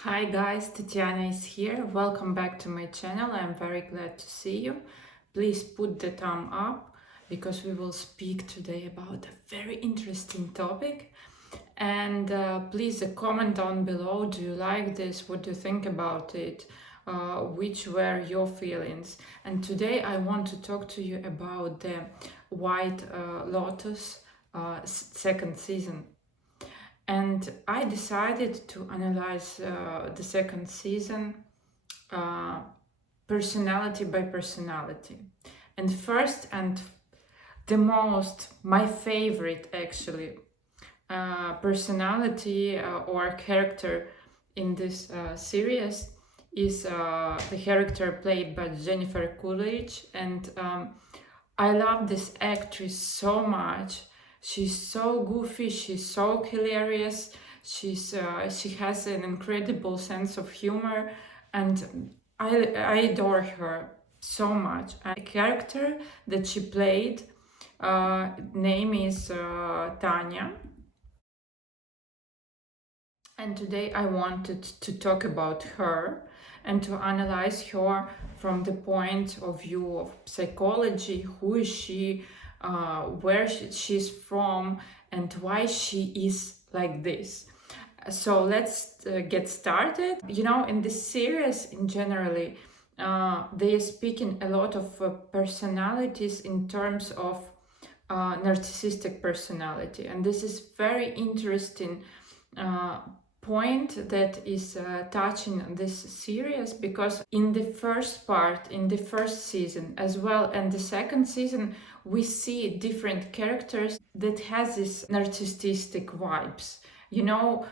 Hi guys, Tanya is here. Welcome back to my channel. I'm very glad to see you. Please put the thumb up because we will speak today about a very interesting topic. And please comment down below. Do you like this? What do you think about it? Which were your feelings? And today I want to talk to you about the White Lotus second season. And I decided to analyze the second season uh, personality by personality. And first and the most, my favorite actually, personality or character in this series is the character played by Jennifer Coolidge. And I love this actress so much. She's so goofy, she's so hilarious, she has an incredible sense of humor, and I adore her so much. And the character that she played, name is Tanya. And today I wanted to talk about her and to analyze her from the point of view of psychology. Who is she? Where she's from, and why she is like this. So let's get started. You know, in this series in generally, they are speaking a lot of personalities in terms of narcissistic personality, and this is very interesting point that is touching this series, because in the first part, in the first season as well and the second season, we see different characters that has this narcissistic vibes. You know,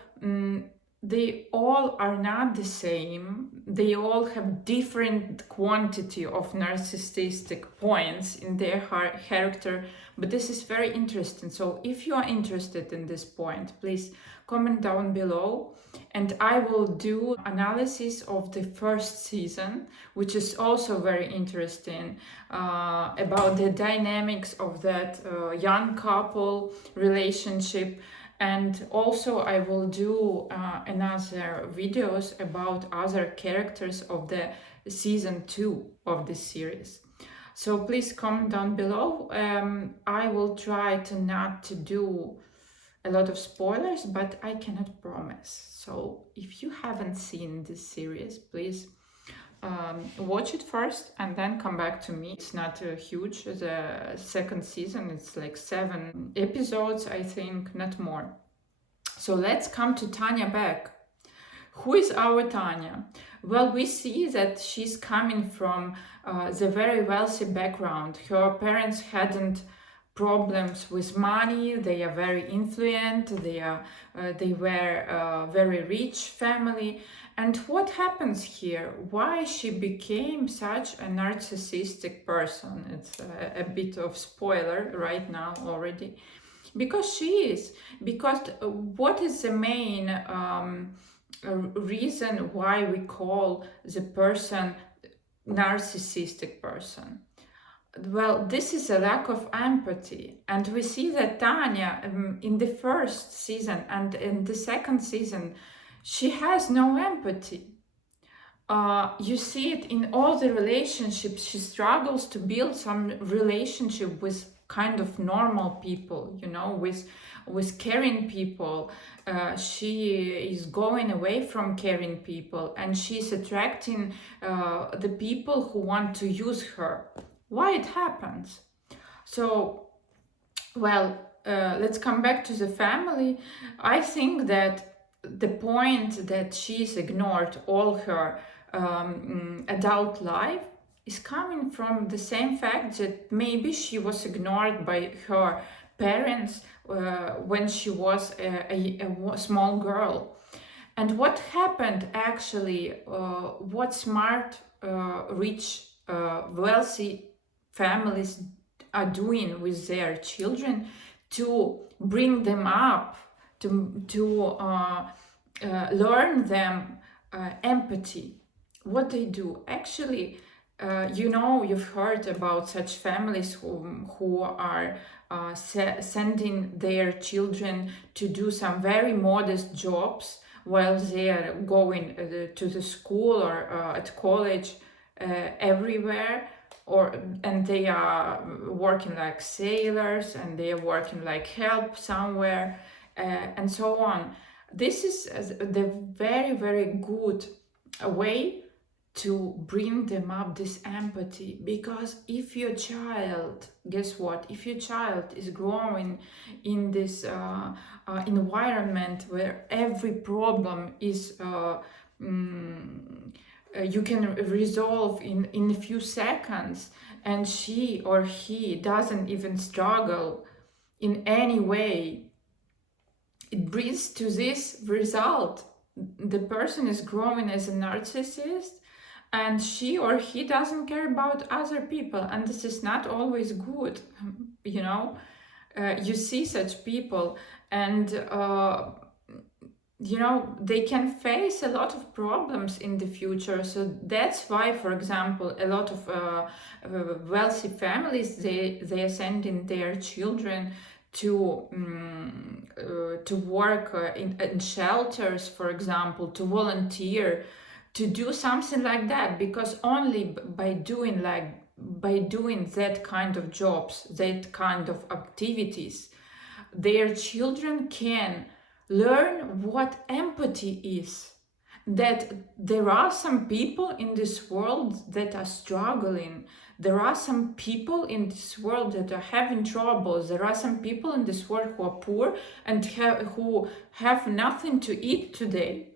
they all are not the same. They all have different quantity of narcissistic points in their character, but this is very interesting. So if you are interested in this point, please comment down below, and I will do analysis of the first season, which is also very interesting, about the dynamics of that young couple relationship. And also I will do another videos about other characters of the season 2 of this series. So please comment down below. I will try to not to do a lot of spoilers, but I cannot promise. So if you haven't seen this series, please watch it first and then come back to me. It's not huge. The second season, it's like 7 episodes, I think, not more. So let's come to Tanya back. Who is our Tanya? Well, we see that she's coming from the very wealthy background. Her parents hadn't problems with money. They are very influent. They were a very rich family. And what happens here? Why she became such a narcissistic person? It's a bit of spoiler right now already, because she is. Because what is the main reason why we call the person narcissistic person? Well, this is a lack of empathy, and we see that Tanya in the first season and in the second season, she has no empathy. You see it in all the relationships. She struggles to build some relationship with kind of normal people, you know, with caring people. She is going away from caring people, and she's attracting the people who want to use her. Why it happens? So, well, let's come back to the family. I think that the point that she's ignored all her adult life is coming from the same fact that maybe she was ignored by her parents when she was a small girl. And what happened actually, what smart, rich, wealthy families are doing with their children to bring them up, to learn them empathy. What they do actually, you know, you've heard about such families who are sending their children to do some very modest jobs while they are going to the school or at college, everywhere, and they are working like sailors, and they are working like help somewhere, and so on. This is the very, very good way to bring them up this empathy, because if your child, guess what, if your child is growing in this environment where every problem is you can resolve in a few seconds, and she or he doesn't even struggle in any way, it brings to this result: the person is growing as a narcissist, and she or he doesn't care about other people, and this is not always good. You know, you see such people, and you know, they can face a lot of problems in the future. So that's why, for example, a lot of wealthy families, they are sending their children to work in shelters, for example, to volunteer, to do something like that, because only by doing that kind of jobs, that kind of activities, their children can learn what empathy is. That there are some people in this world that are struggling. There are some people in this world that are having troubles. There are some people in this world who are poor and who have nothing to eat today.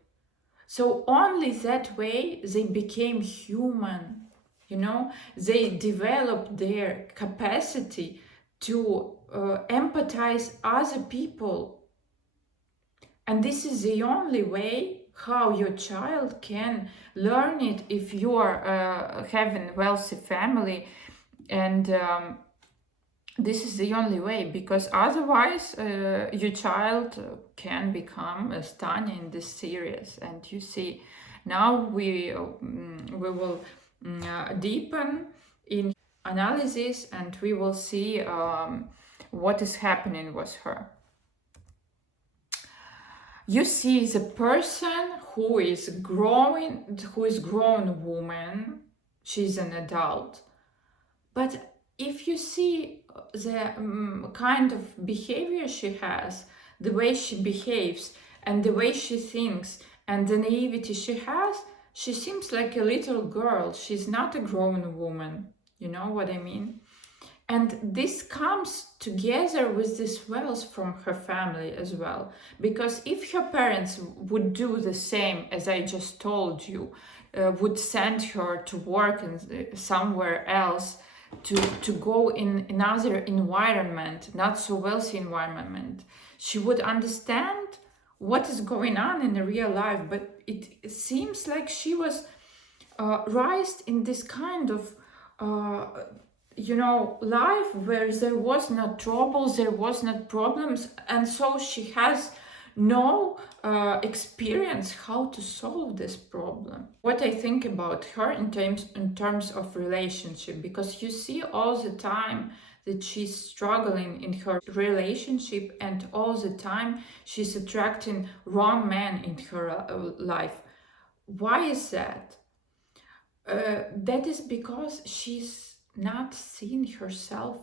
So only that way they became human. You know, they developed their capacity to empathize other people. And this is the only way how your child can learn it if you are having a wealthy family. And this is the only way, because otherwise your child can become as Tanya in this series. And you see, now we will deepen in analysis, and we will see what is happening with her. You see the person who is grown woman, she's an adult. But if you see the kind of behavior she has, the way she behaves, and the way she thinks, and the naivety she has, she seems like a little girl. She's not a grown woman. You know what I mean? And this comes together with this wealth from her family as well. Because if her parents would do the same as I just told you, would send her to work somewhere else, to go in another environment, not so wealthy environment, she would understand what is going on in the real life. But it seems like she was raised in this kind of life where there was not troubles, there was not problems, and so she has no experience how to solve this problem. What I think about her in terms of relationship, because you see all the time that she's struggling in her relationship, and all the time she's attracting wrong men in her life. Why is that? That is because she's not seeing herself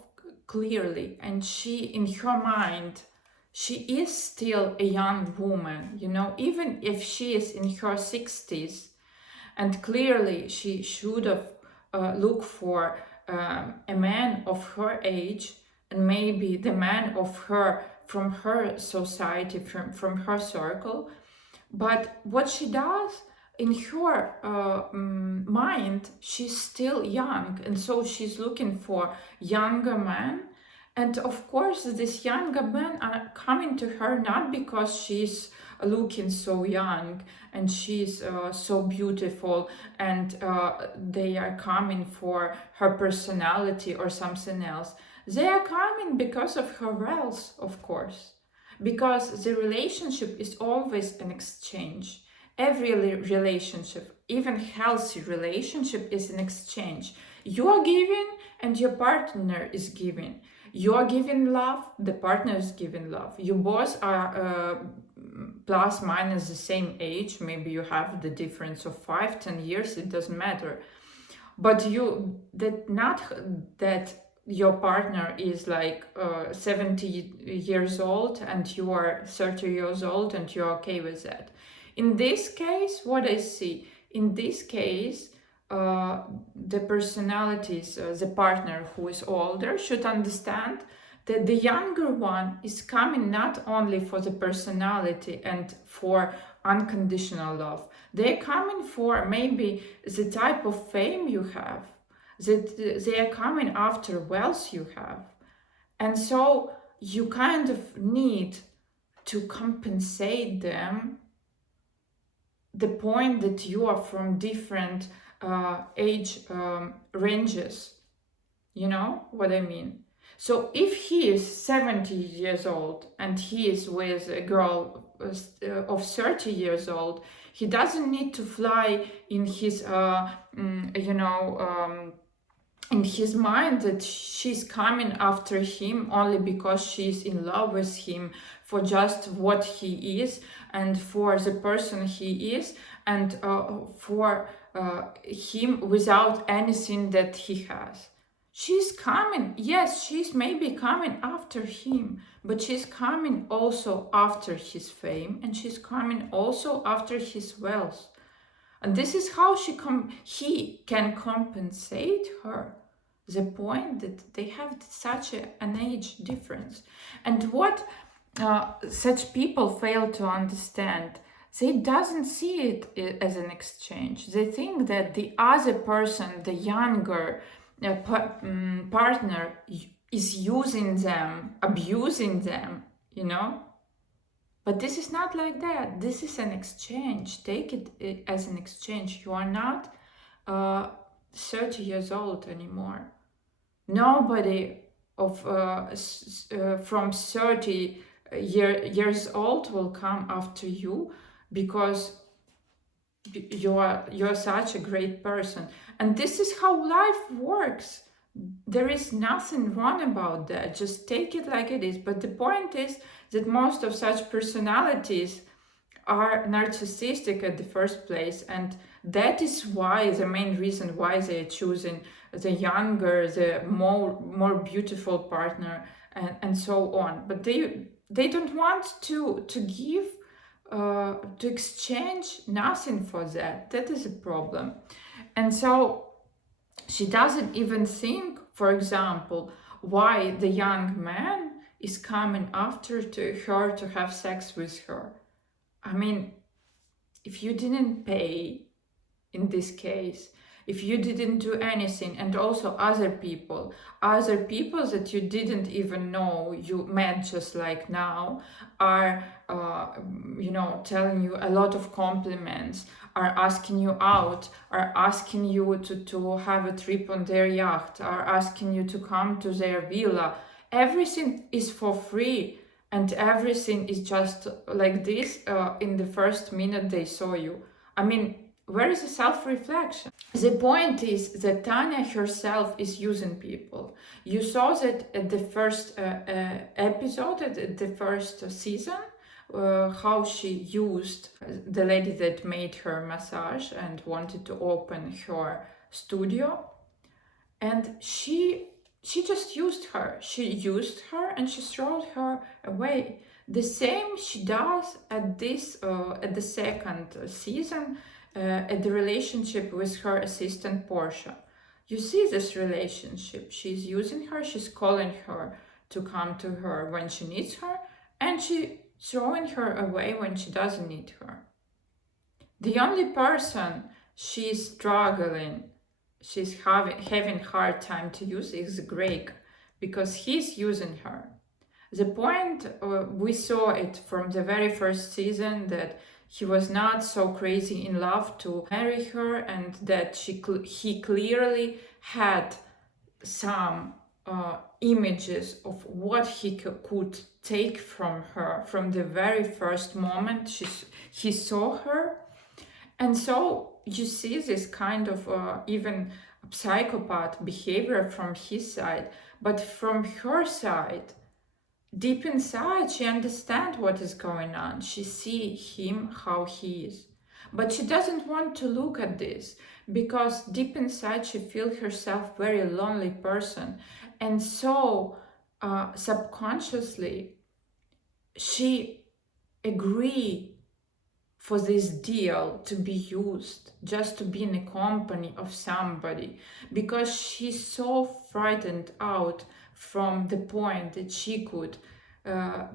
clearly, and she, in her mind, she is still a young woman, you know, even if she is in her 60s, and clearly she should have looked for a man of her age, and maybe the man of her, from her society, from her circle. But what she does, in her mind, she's still young, and so she's looking for younger men. And of course, these younger men are coming to her not because she's looking so young and she's so beautiful, and they are coming for her personality or something else. They are coming because of her wealth, of course, because the relationship is always an exchange. Every relationship, even healthy relationship, is an exchange. You are giving and your partner is giving. You are giving love, the partner is giving love. You both are plus minus the same age. Maybe you have the difference of 5-10 years, it doesn't matter. But not that your partner is like 70 years old and you are 30 years old and you're okay with that. In this case, what I see, in this case, the personalities, the partner who is older should understand that the younger one is coming not only for the personality and for unconditional love. They're coming for maybe the type of fame you have, that they are coming after wealth you have. And so you kind of need to compensate them the point that you are from different age ranges. You know what I mean? So if he is 70 years old and he is with a girl of 30 years old, he doesn't need to fly in his, in his mind that she's coming after him only because she's in love with him for just what he is and for the person he is, and for him without anything that he has. She's coming, yes, she's maybe coming after him, but she's coming also after his fame, and she's coming also after his wealth. And this is how he can compensate her. The point that they have such an age difference. And what such people fail to understand, they doesn't see it as an exchange. They think that the other person, the younger partner, is using them, abusing them, you know. But this is not like that. This is an exchange. Take it as an exchange. You are not 30 years old anymore. Nobody of from 30 years old will come after you because you're such a great person. And this is how life works. There is nothing wrong about that. Just take it like it is. But the point is that most of such personalities are narcissistic at the first place, and that is why, the main reason why they are choosing the younger, the more beautiful partner, and so on. But they don't want to give to exchange nothing for that. That is a problem. And so she doesn't even think, for example, why the young man is coming after her to have sex with her. I mean, if you didn't pay, in this case, if you didn't do anything, and also other people that you didn't even know, you met just like now, are telling you a lot of compliments, are asking you out, are asking you to have a trip on their yacht, are asking you to come to their villa. Everything is for free, and everything is just like this in the first minute they saw you. I mean, where is the self-reflection? The point is that Tanya herself is using people. You saw that at the first episode, at the first season, how she used the lady that made her massage and wanted to open her studio. And she just used her. She used her and she threw her away. The same she does at the second season, at the relationship with her assistant Portia. You see this relationship. She's using her, she's calling her to come to her when she needs her, and she throwing her away when she doesn't need her. The only person she's struggling, she's having hard time to use is Greg, because he's using her. The point, we saw it from the very first season, that he was not so crazy in love to marry her, and that he clearly had some images of what he could take from her from the very first moment he saw her. And so you see this kind of even psychopath behavior from his side, but from her side, Deep inside, she understands what is going on. She sees him how he is. But she doesn't want to look at this because deep inside she feels herself very lonely person. And so subconsciously she agree for this deal to be used, just to be in the company of somebody, because she's so frightened out from the point that she could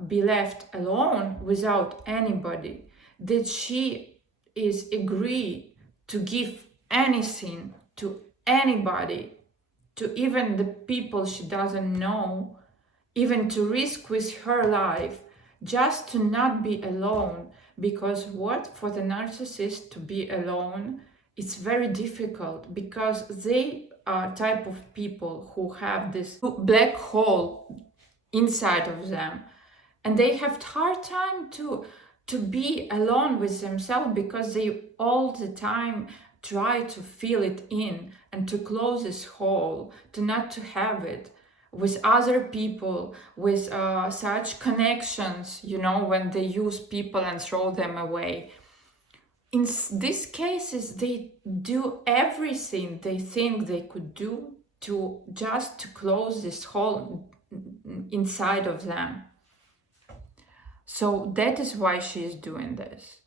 be left alone without anybody, that she is agree to give anything to anybody, to even the people she doesn't know, even to risk with her life just to not be alone. Because what for the narcissist to be alone, it's very difficult, because they are type of people who have this black hole inside of them, and they have hard time to be alone with themselves, because they all the time try to fill it in and to close this hole, to not to have it with other people, with such connections, when they use people and throw them away. In these cases, they do everything they think they could do to just to close this hole inside of them. So that is why she is doing this.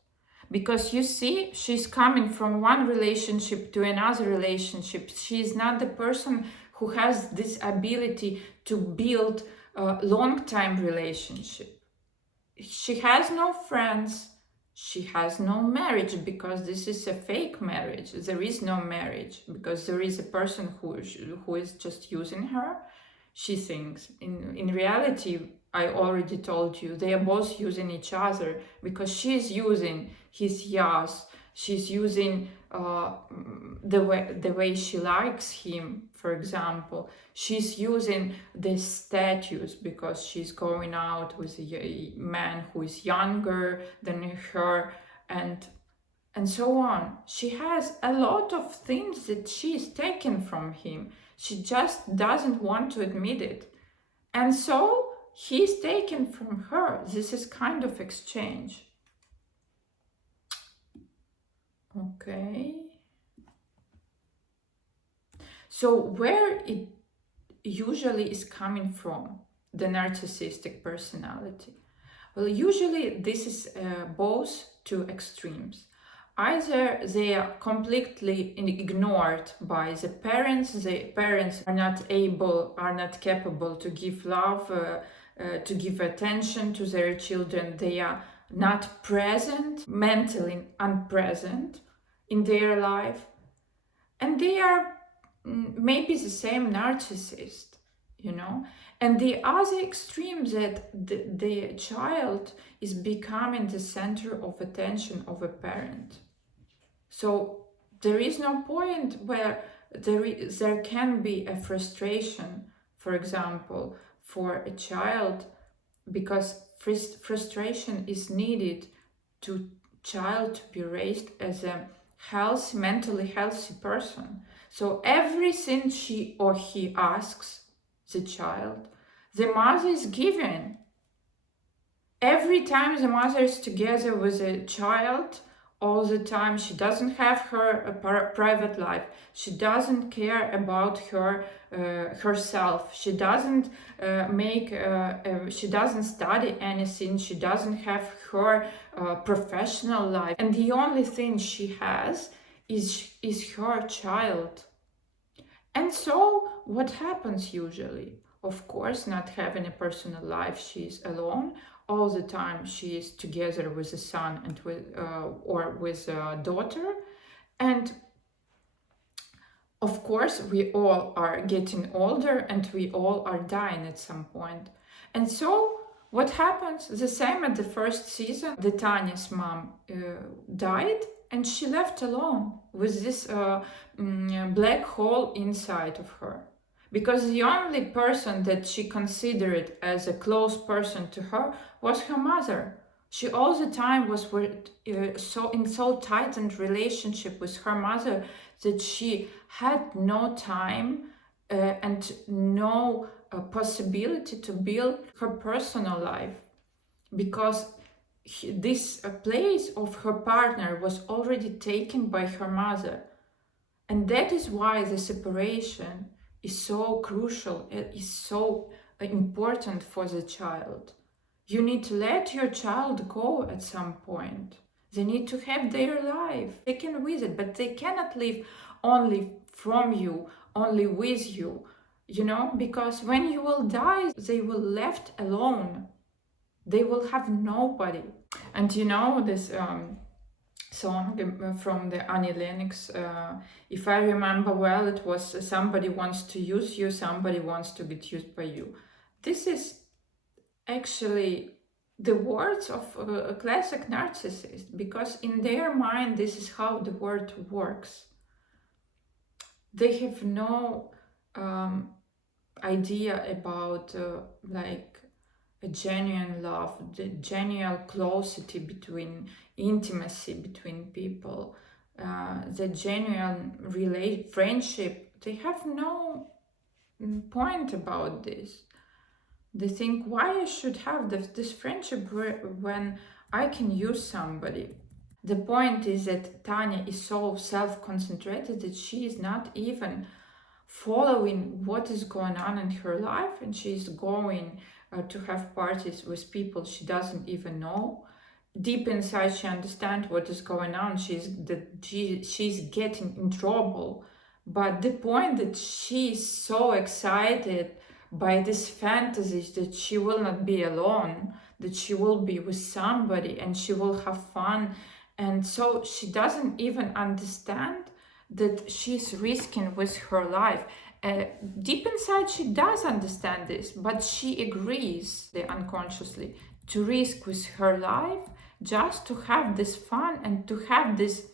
Because you see, she's coming from one relationship to another relationship. She is not the person who has this ability to build a long-time relationship. She has no friends. She has no marriage, because this is a fake marriage. There is no marriage, because there is a person who is just using her. She thinks. In reality, I already told you, they are both using each other, because she's using his yes, she's using the way she likes him, for example. She's using the status, because she's going out with a man who is younger than her, and so on. She has a lot of things that she's taken from him. She just doesn't want to admit it. And so he's taken from her. This is kind of exchange. Okay. So where it usually is coming from, the narcissistic personality? Well, usually this is both two extremes. Either they are completely ignored by the parents are not capable to give love, to give attention to their children. They are not present, mentally unpresent in their life, and they are maybe the same narcissist, and the other extreme, that the child is becoming the center of attention of a parent. So there is no point where there can be a frustration, for example, for a child, because frustration is needed to child to be raised as a healthy, mentally healthy person. So everything she or he asks the child, the mother is giving. Every time the mother is together with a child, all the time, she doesn't have her private life. She doesn't care about her herself. She doesn't she doesn't study anything. She doesn't have her professional life, and the only thing she has is her child. And so what happens usually? Of course, not having a personal life, she's alone. All the time she is together with a son and or with a daughter. And of course, we all are getting older and we all are dying at some point. And so what happens? The same at the first season, the Tanya's mom died, and she left alone with this black hole inside of her. Because the only person that she considered as a close person to her was her mother. She all the time was so tightened relationship with her mother that she had no time and no a possibility to build her personal life, because this place of her partner was already taken by her mother. And that is why the separation is so crucial, it is so important for the child. You need to let your child go at some point. They need to have their life. They can visit, but they cannot live only from you, only with you, because when you will die, they will left alone. They will have nobody. And this song from the Annie Lennox, if I remember well, it was somebody wants to use you, somebody wants to get used by you. This is actually the words of a classic narcissist, because in their mind this is how the world works. They have no idea about like a genuine love, the genuine closity between intimacy between people, the genuine friendship. They have no point about this. They think, why I should have this friendship when I can use somebody. The point is that Tanya is so self-concentrated that she is not even following what is going on in her life, and she's going to have parties with people she doesn't even know. Deep inside, she understands what is going on. She's getting in trouble. But the point that she is so excited by these fantasies that she will not be alone, that she will be with somebody and she will have fun. And so she doesn't even understand that she's risking with her life. Deep inside, she does understand this, but she agrees unconsciously to risk with her life just to have this fun and to have this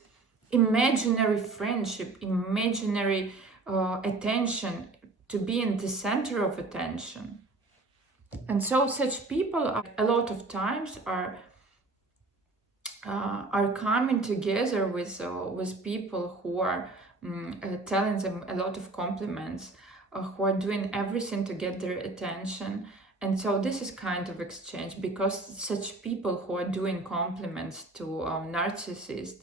imaginary friendship, imaginary attention, to be in the center of attention. And so such people a lot of times are coming together with people who are telling them a lot of compliments, who are doing everything to get their attention. And so this is kind of exchange, because such people who are doing compliments to narcissists,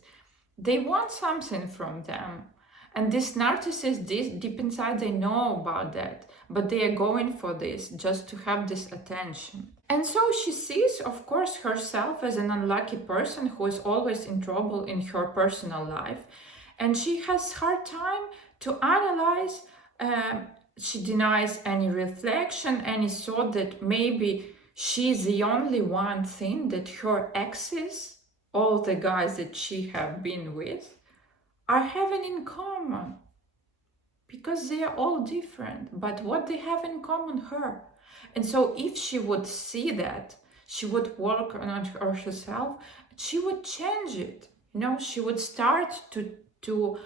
they want something from them. And this narcissist, deep inside, they know about that, but they are going for this just to have this attention. And so she sees, of course, herself as an unlucky person who is always in trouble in her personal life. And she has hard time to analyze. She denies any reflection, any thought that maybe she's the only one thing that her exes, all the guys that she have been with, are having in common, because they are all different, but what they have in common, her. And so if she would see that, she would work on herself, she would change it. She would start to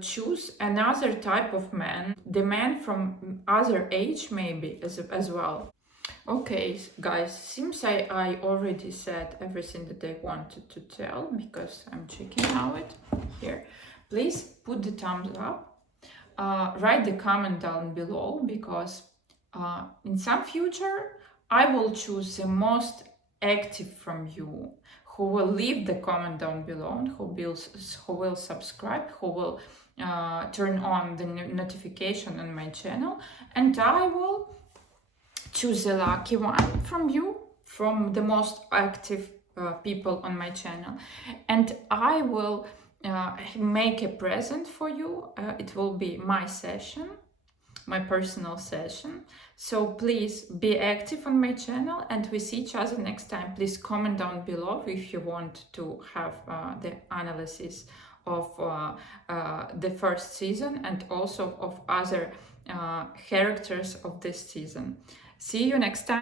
choose another type of man, the man from other age maybe as well. Okay, guys, seems I already said everything that I wanted to tell, because I'm checking now it here. Please put the thumbs up, write the comment down below, because in some future I will choose the most active from you, who will leave the comment down below, and who will subscribe, who will turn on the notification on my channel, and I will choose the lucky one from you, from the most active people on my channel, and I will make a present for you. It will be my session, my personal session. So please be active on my channel, and we see each other next time. Please comment down below if you want to have the analysis of the first season, and also of other characters of this season. See you next time.